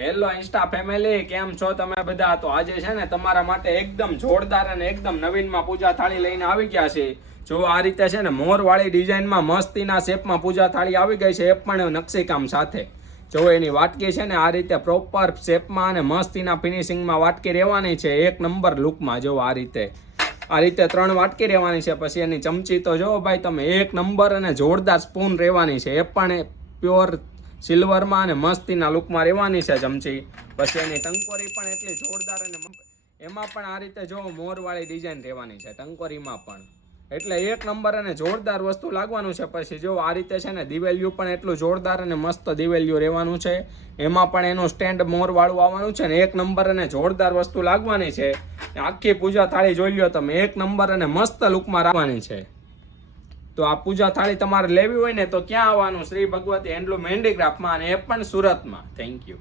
Hello Insta family, કેમ છો તમે બધા? તો આજે છે ને તમારા માટે એકદમ જોરદાર અને એકદમ નવીનમાં પૂજા થાળી લઈને આવી ગયા છે. જો આ રીતે છે ને મોરવાળી ડિઝાઇનમાં મસ્તીના શેપમાં પૂજા થાળી આવી ગઈ છે, એ પણ નકશીકામ સાથે. જો એની વાટકી છે ને આ રીતે પ્રોપર શેપમાં અને મસ્તીના ફિનિશિંગમાં વાટકી રહેવાની છે, એક નંબર લુકમાં. જો આ રીતે 3 વાટકી રહેવાની છે. પછી એની ચમચી તો જો ભાઈ તમે એક નંબર અને જોરદાર સ્પૂન રહેવાની છે, એ પણ પ્યોર સિલ્વરમાં અને મસ્તીના લુકમાં રહેવાની છે ચમચી. પછી એની ટંકોરી પણ એટલી જોરદાર અને એમાં પણ આ રીતે જો મોરવાળી ડિઝાઇન રહેવાની છે ટંકોરીમાં પણ, એટલે એક નંબર અને જોરદાર વસ્તુ લાગવાનું છે. પછી જો આ રીતે છે ને દિવેલિયું પણ એટલું જોરદાર અને મસ્ત દિવેલિયું રહેવાનું છે, એમાં પણ એનું સ્ટેન્ડ મોરવાળું આવવાનું છે ને એક નંબર અને જોરદાર વસ્તુ લાગવાની છે. આખી પૂજા થાળી જોઈ લ્યો તમે, એક નંબર અને મસ્ત લુકમાં રાખવાની છે. તો આ પૂજા થાળી તમારે લેવી હોય ને તો ક્યાં આવવાનું? શ્રી ભગવતી હેન્ડલૂમ હેન્ડીક્રાફ્ટમાં, અને એ પણ સુરતમાં. Thank you.